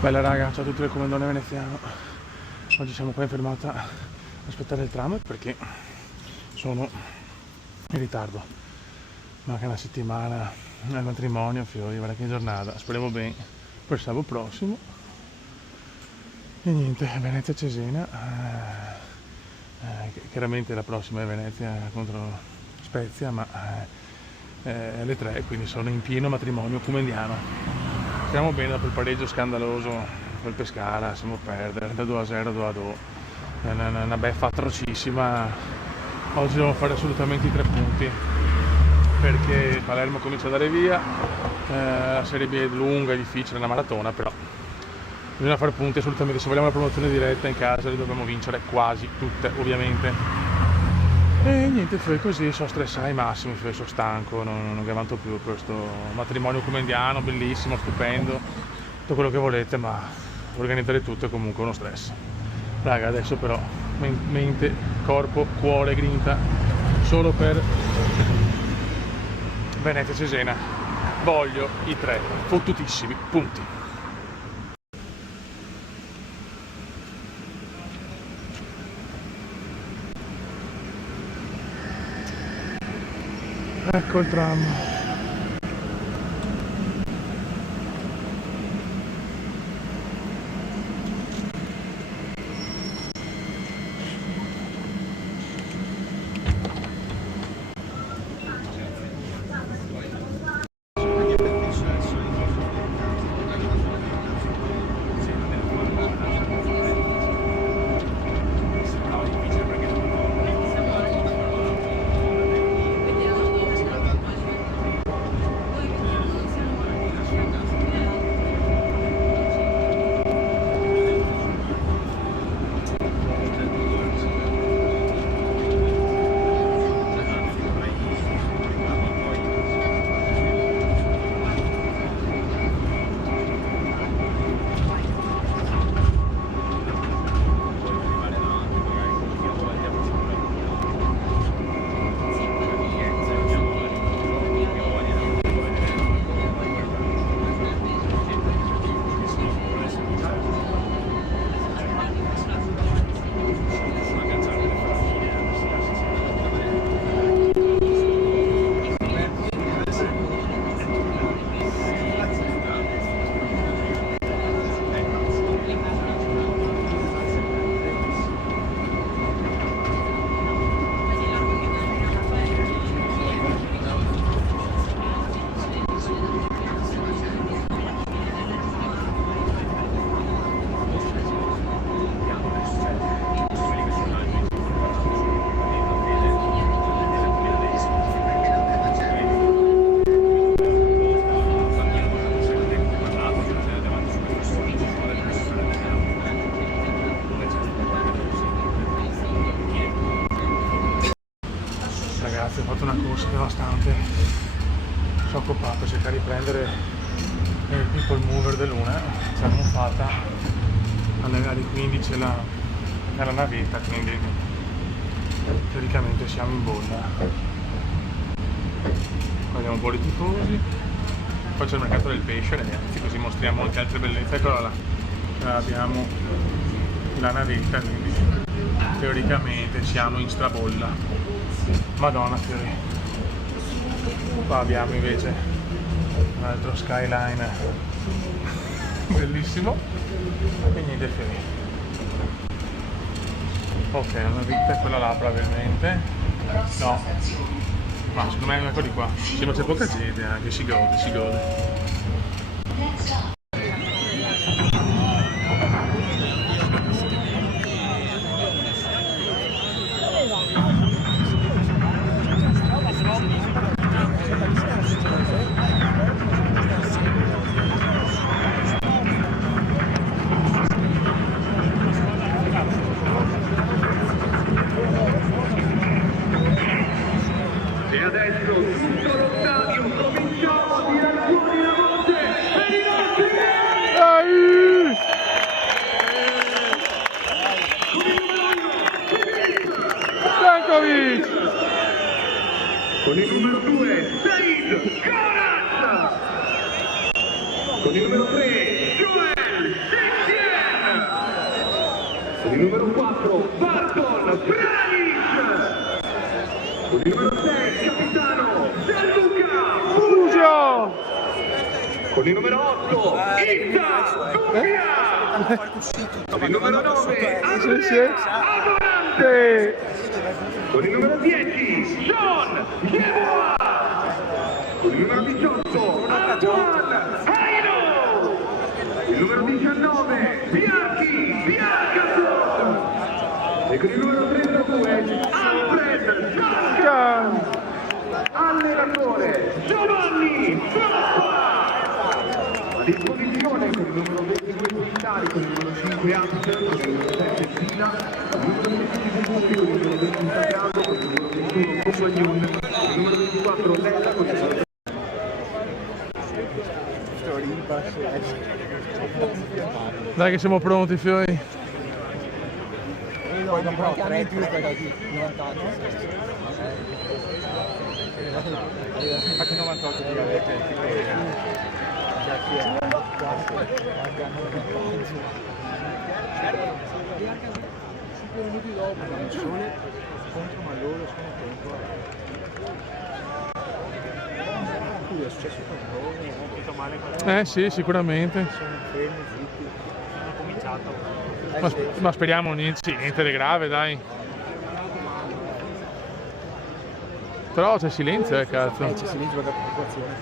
Bella raga, ciao a tutti del comandone veneziano. Oggi siamo qua in fermata ad aspettare il tram perché sono in ritardo. Manca una settimana al matrimonio, fiori, guarda che giornata, speriamo bene per sabato prossimo. E niente, Venezia-Cesena, chiaramente la prossima è Venezia contro Spezia, ma alle 3, quindi sono in pieno matrimonio comendiano. Speriamo bene dopo il pareggio scandaloso col Pescara, siamo a perdere da 2-0, 2-2, una beffa atrocissima. Oggi dobbiamo fare assolutamente i 3 punti perché Palermo comincia a dare via, la Serie B è lunga, è difficile, è una maratona, però bisogna fare punti assolutamente. Se vogliamo la promozione diretta in casa li dobbiamo vincere quasi tutte, ovviamente. E niente, fai così, sono stressato ai massimi, sono stanco, non avanzo più per questo matrimonio comendiano, bellissimo, stupendo, tutto quello che volete, ma organizzare tutto è comunque uno stress. Raga, adesso però mente, corpo, cuore, grinta, solo per Venezia-Cesena. Voglio i 3 fottutissimi punti. Ecco il tram. Ragazzi, ho fatto una corsa devastante, sono occupato per cercare di prendere il people mover dell'una, ce l'abbiamo fatta alle 15 la navetta, quindi teoricamente siamo in bolla. Qua abbiamo un po' di tifosi, poi c'è il mercato del pesce ragazzi, così mostriamo anche altre bellezze. Eccola là, abbiamo la navetta, quindi teoricamente siamo in strabolla. Madonna fiori. Qua abbiamo invece un altro skyline bellissimo e niente fiori. Ok, una vita è quella là probabilmente. No, ma secondo me eccoli qua. Sì, ma c'è poca gente anche, si gode, si gode. E adesso tutto lo stadio cominciamo a tirare fuori la Con il numero 4 Barton Branic. Con il numero 6 capitano Gianluca Fusio! Con il numero 8 Ita Dubbia. Con il numero 9 Andrea Adorante. Con il numero 10 John Yeboah. Con il numero 18 Antoine Heino. Il numero 19 Bianchi Biancason. E con il numero 32 Alfred Duncan. Allenatore Giovanni Froppa. A disposizione con il numero 22 militari, con il numero 5 Amster, con il numero 7 Sina, con il numero 16 Bucci, con il numero 20 Santiago, con il numero 21 Compagnon, con il numero 24 Lella, con il numero Dai che siamo pronti, fioi. Poi dopo 3 più da 98. Infatti 98 di avete minuti dopo il sole contro, ma loro sono contro. Qui è successo qualcosa, ho capito male. Sì, sicuramente. Sono fermi, zitti. Hanno cominciato. Ma speriamo niente di grave, dai. Però c'è silenzio, cazzo. C'è silenzio per la preoccupazione.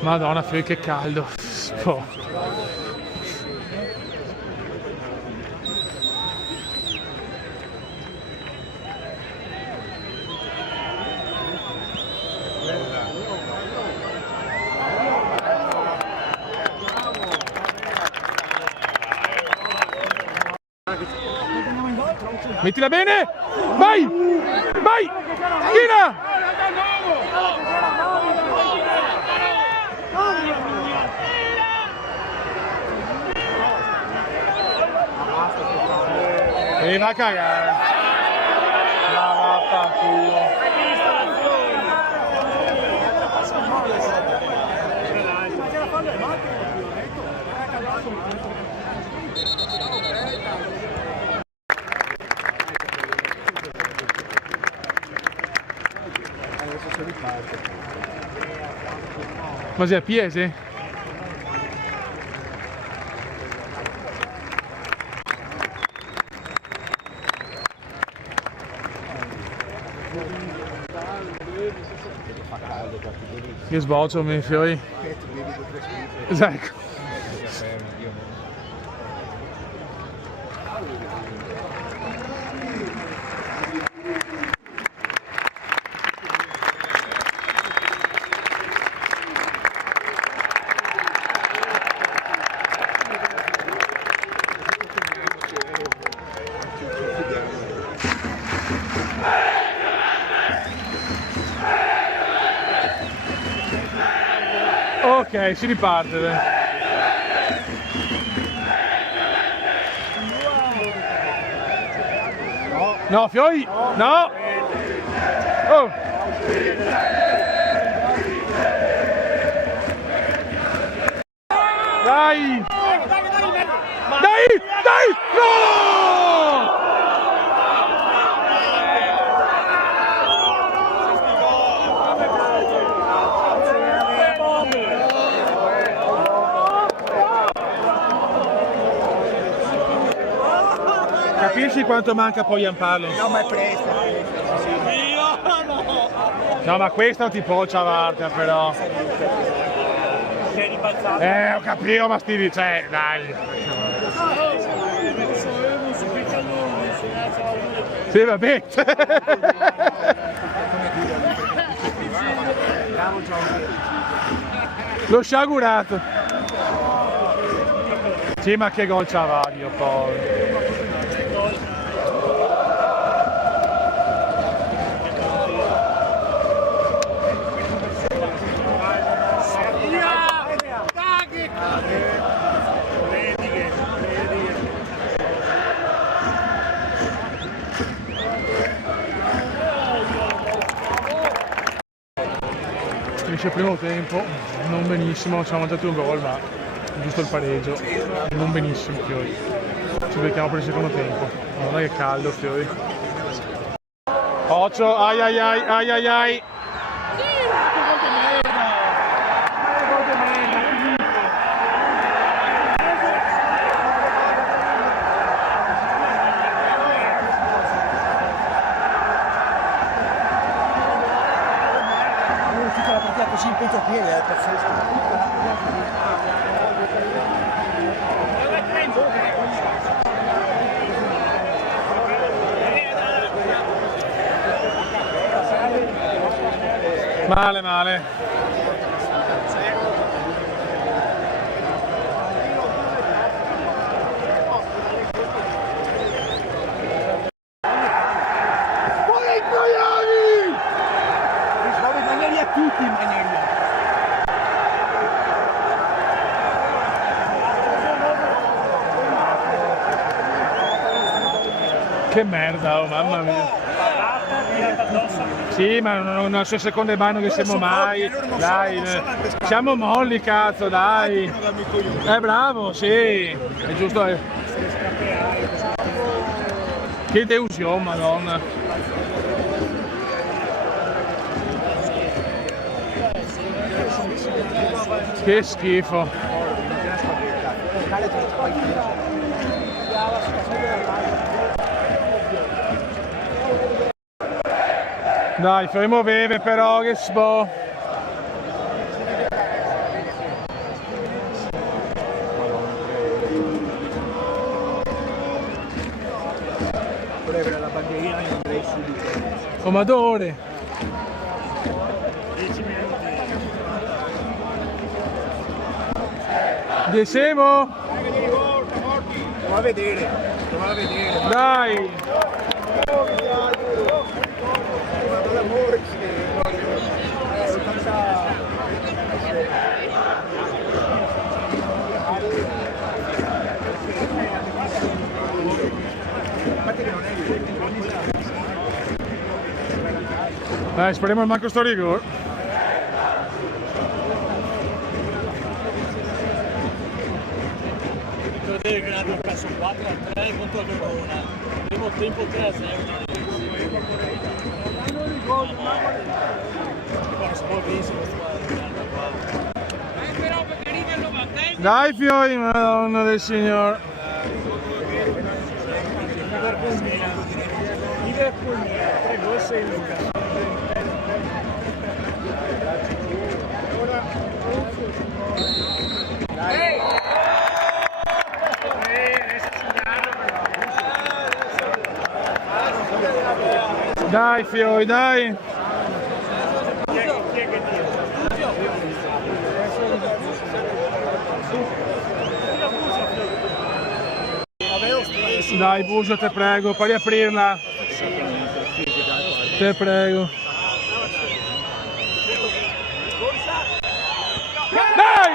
Madonna, fioi, che caldo. Mettila bene! Vai! Vai! China! E va a cagare! No, vaffanculo! Ma sei a Piese? Che sboccio, mi fioi. Ecco. Ok, si riparte. Dai. No, fioi! No! Oh! Dai! Dai! Dai! No! Capisci quanto manca poi Giampaolo? No, ma è presto. No, ma questo ti poccia Varta però. Ho capito, ma sti cioè, dai. Sì, vabbè. L'ho sciagurato. Sì, ma che gol c'ha Vario poi. Finisce il primo tempo, non benissimo, ci siamo mangiati un gol, ma giusto il pareggio, non benissimo Fiori. Ci becchiamo per il secondo tempo. Guarda che caldo Fiori. Occhio, ai ai ai ai ai ai. La partita così in contropiede è pazzesco. Male, male. Tutti in bagneria. Che merda, oh mamma mia. Sì, ma non sono seconde mano che siamo mai. Dai, siamo molli, cazzo, dai. Bravo, sì. È giusto. Che delusione, madonna. Che schifo. Dai, faremo beve però, che sbo. Vorrei la bandierina e andrei subito. Comadore. 10 minuti. Dicevo? Prova a vedere. Dai. Dai, speriamo al manco sto rigore. Che ne abbiamo perso 4-3 contro il Verona. Primo tempo 3-0. Dai Fiori, madonna del signor. Liverpool 3 gol 6 Luca. Dai Fiori, dai. Dai Buso, te prego, puoi riaprirla. Te prego. Dai!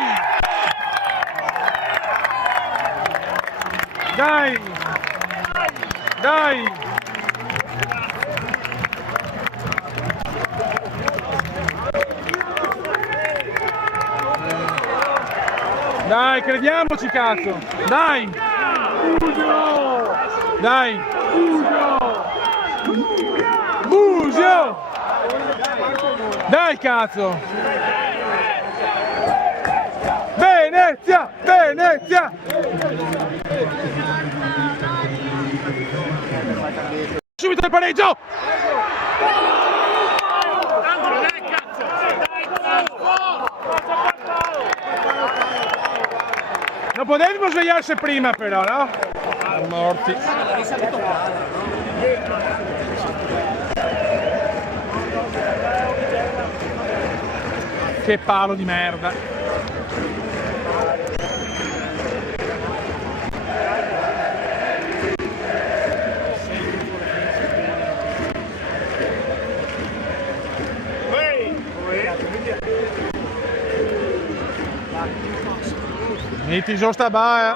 Dai! Dai! Dai, crediamoci cazzo! Dai! Dai! Busio! Dai cazzo! Venezia! Venezia! Subito il pareggio! Non potevamo svegliarsi prima però, no? Morti. Che palo di merda. Metti giù sta baia.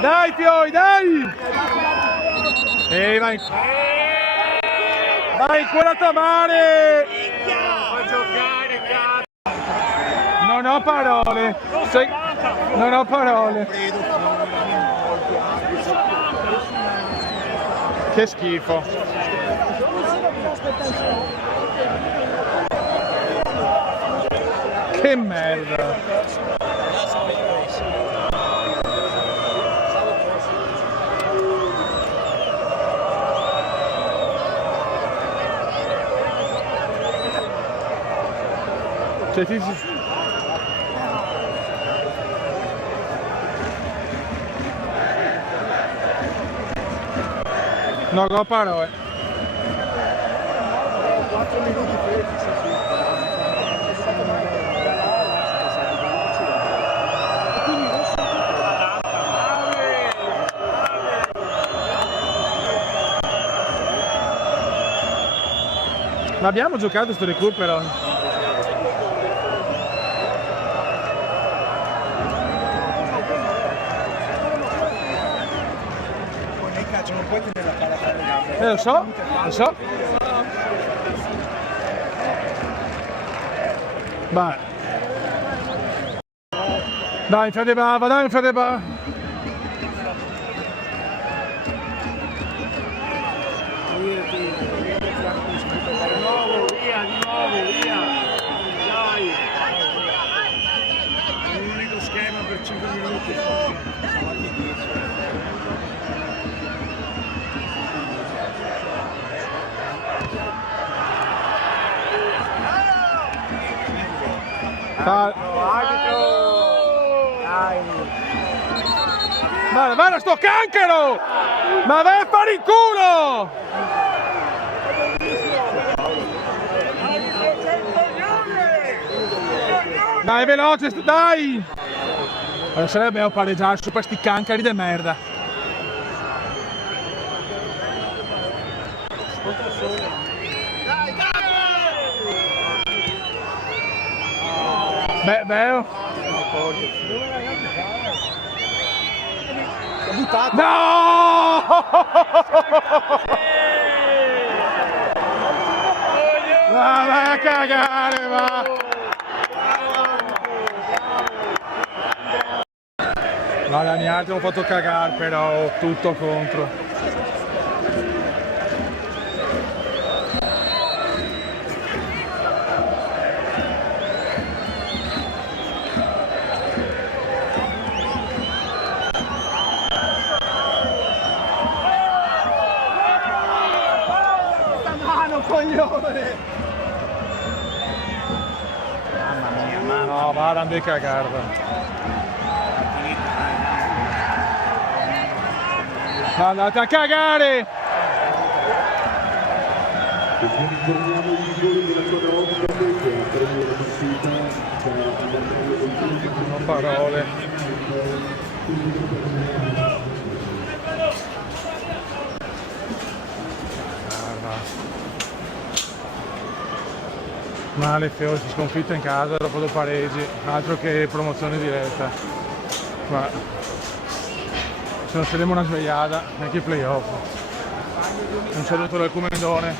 Dai Pioi, dai! Vai. Vai, quella tamare! Non ho parole. Non ho parole. Che schifo. Che merda. Cioè, non ho parole. 4 minuti Ma abbiamo giocato sto recupero? non puoi tenere la palla tra le gambe. Lo so, lo so. Vai. Dai, frate brava, dai, frate brava. Di nuovo, via. Dai. Un unico schema per 5 minuti. Guarda sto cancro! Ma vai a fare il culo! Dai, veloce, dai! Adesso dobbiamo pareggiare su questi cancari di merda. Beh, bello. No! Vai a cagare, va! No, la mia arte l'ho fatto cagare, però tutto contro. Coglione! No, vada a cagare. Andate a cagare! Non parole. Male Fiore, si sconfitta in casa dopo 2 pareggi, altro che promozione diretta. Ma se non saremo una svegliata, anche i playoff. Un saluto dal Comendone,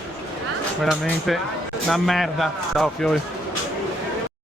veramente una merda. Ciao Fiori.